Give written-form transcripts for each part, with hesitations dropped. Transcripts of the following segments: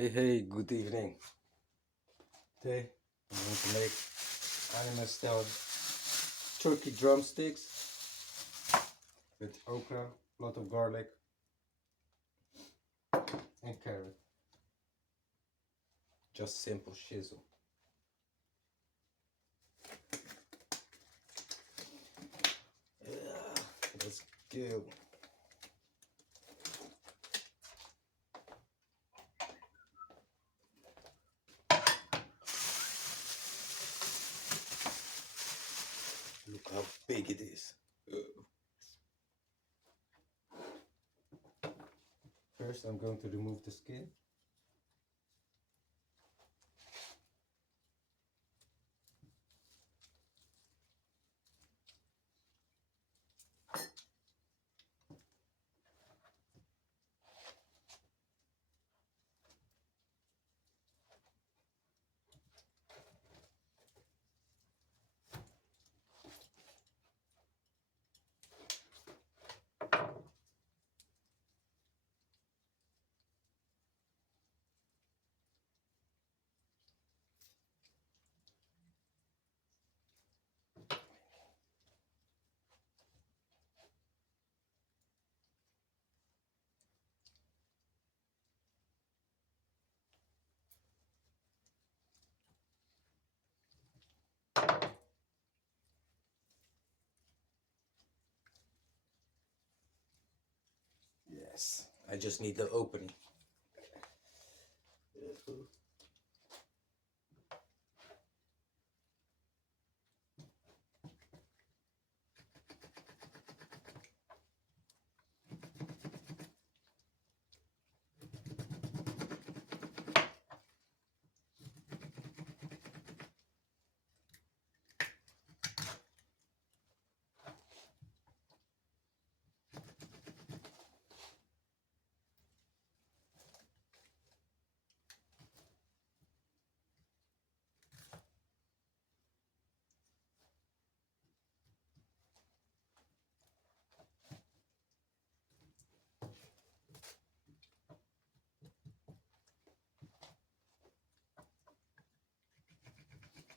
Hey, good evening. Today I'm going to make anime style turkey drumsticks with okra, a lot of garlic, and carrot. Just simple shizzle. Yeah, let's go. Look how big it is. First, I'm going to remove the skin. Yes, I just need the opening.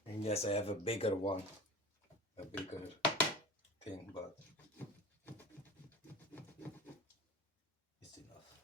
And yes, I have a bigger one, a bigger thing, but it's enough.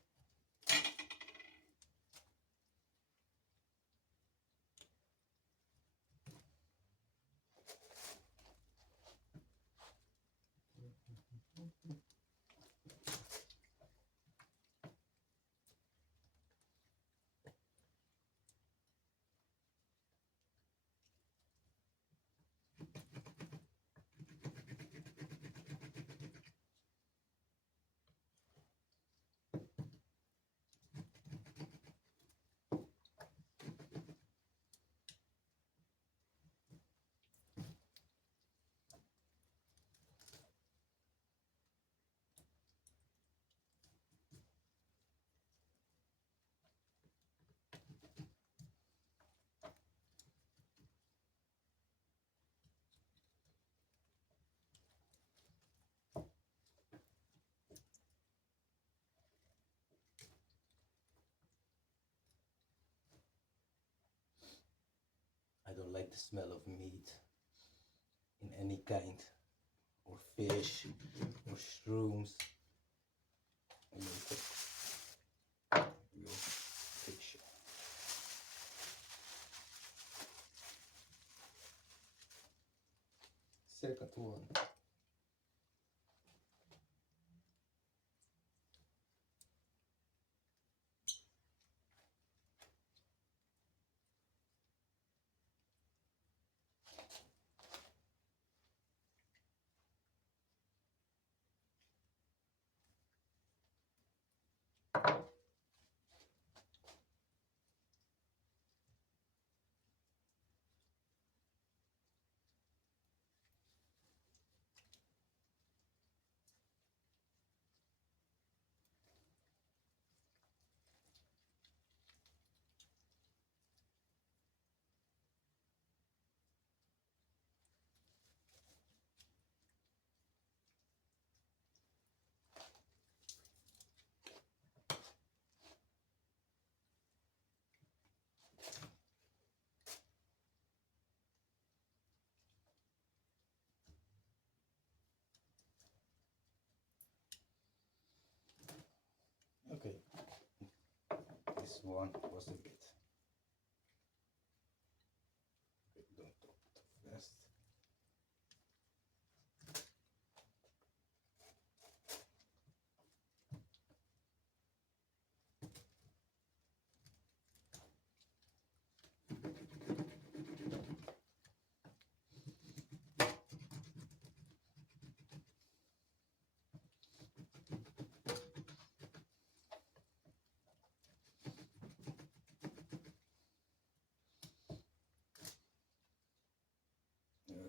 I don't like the smell of meat in any kind, or fish, or shrooms. I'm going to real picture. Second one. Okay, this one was a bit. Okay, don't talk too fast.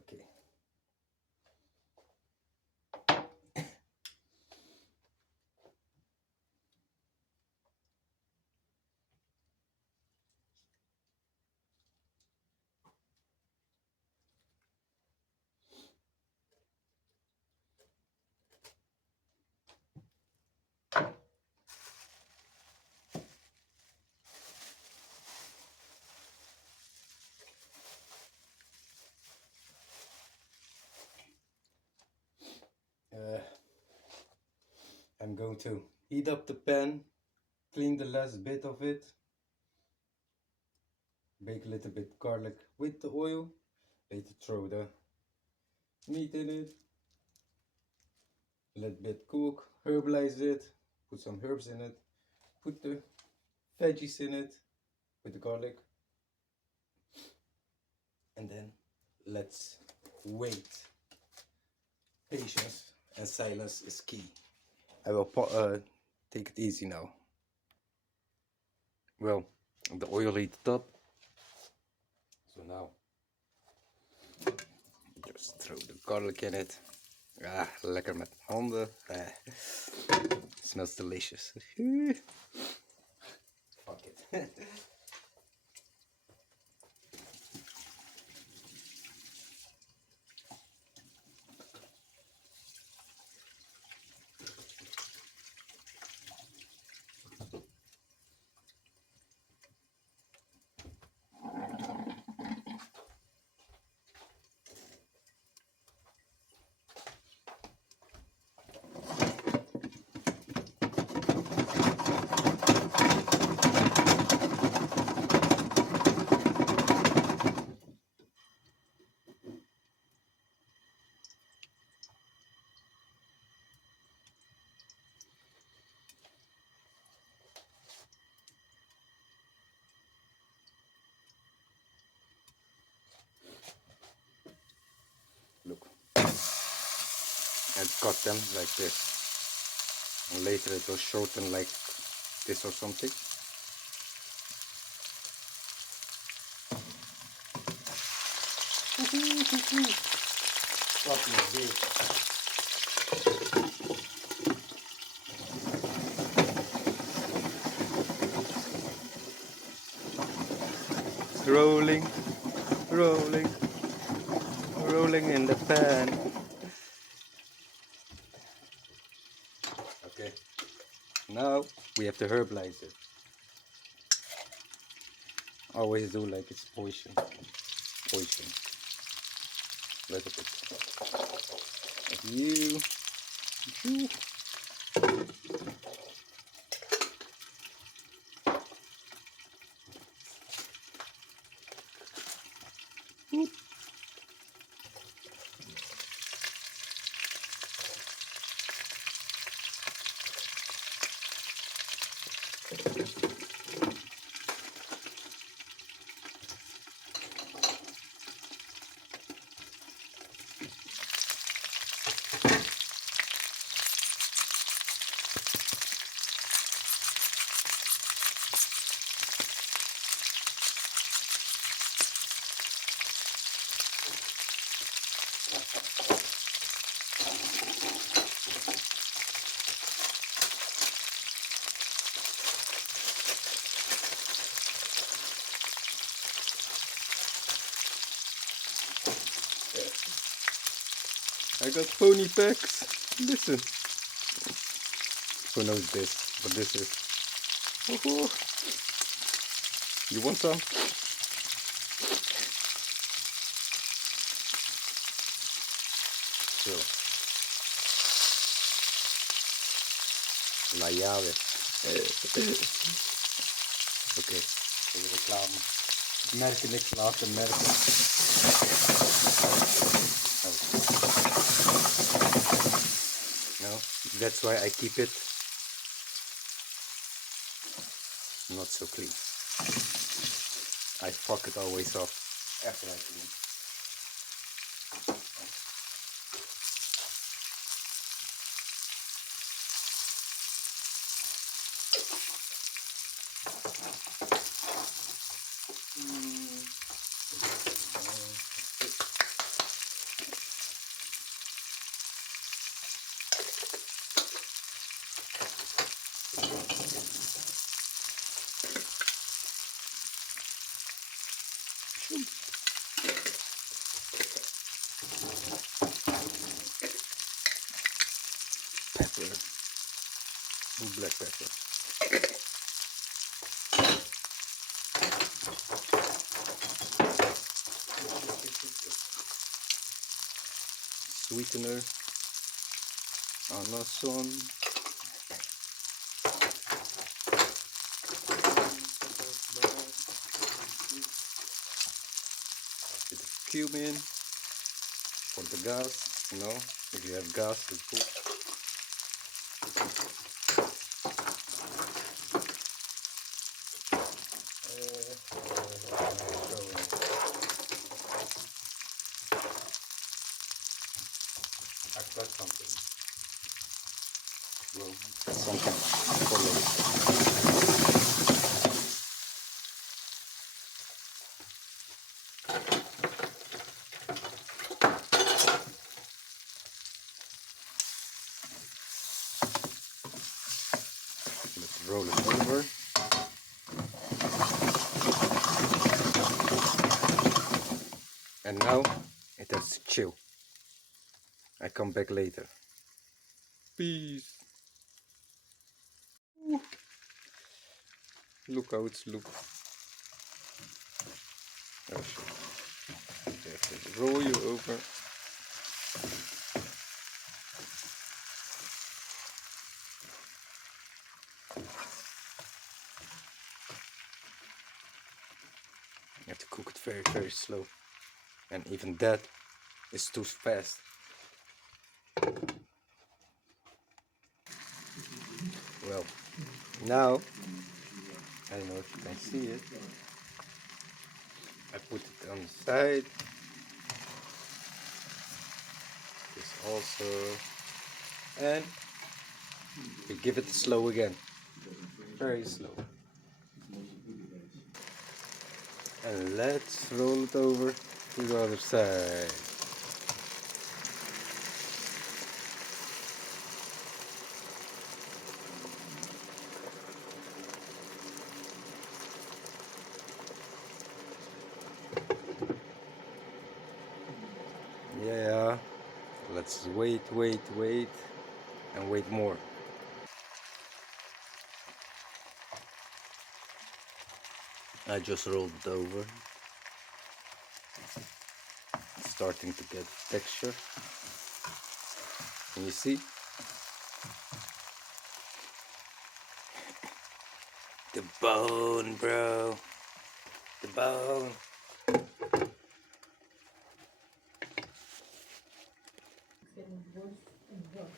Okay. I'm going to heat up the pan, clean the last bit of it, bake a little bit garlic with the oil, later throw the meat in it, let it cook, herbalize it, put some herbs in it, put the veggies in it with the garlic, and then let's wait. Patience and silence is key. I will take it easy now. Well, the oil heated up, so now just throw the garlic in it. Ah, lekker met handen. Smells delicious. Fuck it. Look, and cut them like this, and later it will shorten like this or something. Fucking big. Rolling, rolling, rolling in the pan. Okay, now we have to herbalize it. Always do like it's poison. Poison. Little bit. Like you. I got pony packs. Listen. Who knows this? But this is. Oh, you want some? So. La llave. Oké, de reclame. Merken niks laten merken. Oh. No, that's why I keep it not so clean. I fuck it always up after I clean. Pepper, black pepper. Sweetener, anason, bit of cumin for the gas, you know, if you have gas, it's good. I've got something. Well, something follows. Let's roll it over. And now it has to chill. I come back later. Peace. Ooh. Look how it's look. Oh shit. You have to roll you over. You have to cook it very, very slow. And even that is too fast. Well, now, I don't know if you can see it. I put it on the side. This also. And we give it slow again. Very slow. And let's roll it over to the other side. Yeah, let's wait, and wait more. I just rolled it over. It's starting to get texture. Can you see? The bone, bro. The bone. Getting worse and worse.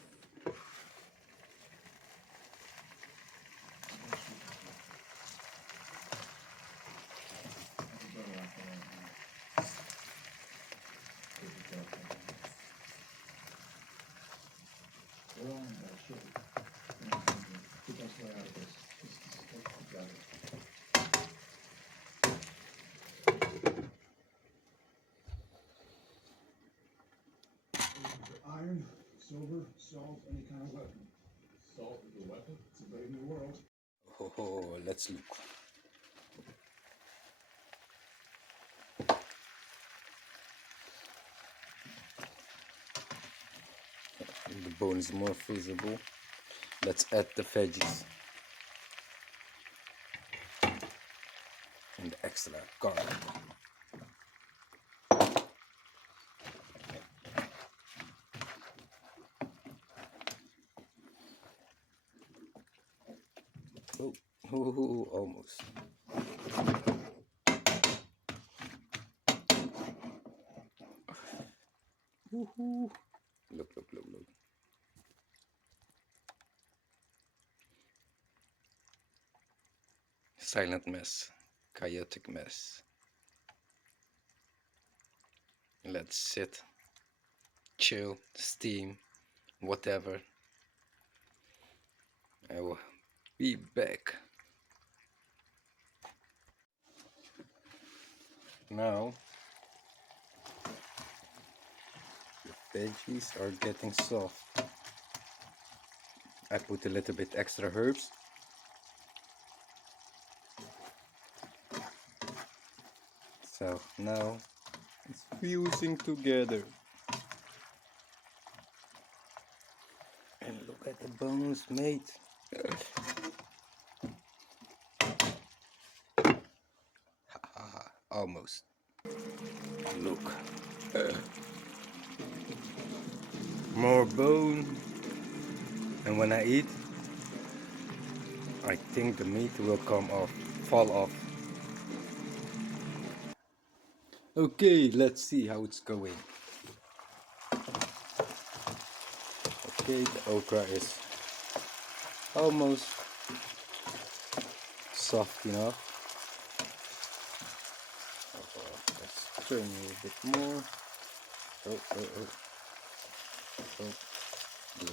Iron, silver, salt, any kind of weapon. Salt is a weapon? It's a brave new world. Oh, let's look. The bone is more visible. Let's add the veggies. And the extra garlic. Ooh, almost. Woohoo. Look, look, look, look. Silent mess. Chaotic mess. Let's sit, chill, steam, whatever. I will be back. Now the veggies are getting soft. I put a little bit extra herbs. So now it's fusing together. And look at the bones, mate. Almost. Look. More bone. And when I eat, I think the meat will fall off. Okay, let's see how it's going. Okay, the okra is almost soft enough. Let's turn a bit more. Oh.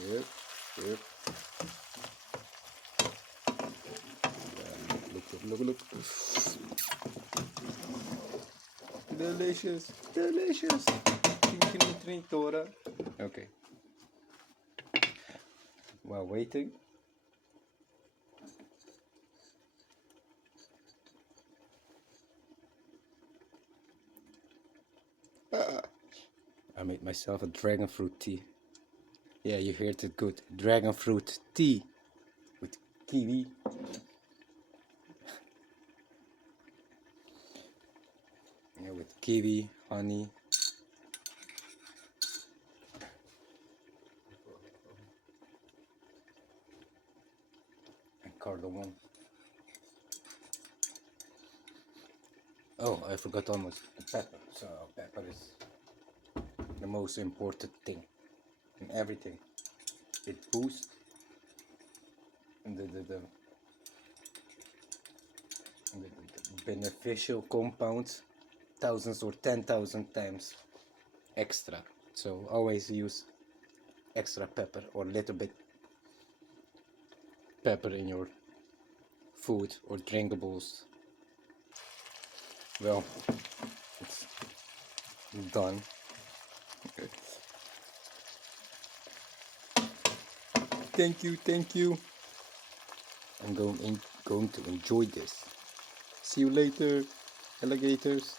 Yep. Look. Delicious. Okay. While waiting, I made myself a dragon fruit tea. Yeah, you heard it good. Dragon fruit tea with kiwi. Yeah, with kiwi, honey. And cardamom. Oh, I forgot almost the pepper. So pepper is the most important thing in everything. It boosts the beneficial compounds thousands or 10,000 times extra. So always use extra pepper or little bit pepper in your food or drinkables. Well, it's done. Thank you. I'm going to enjoy this. See you later, alligators.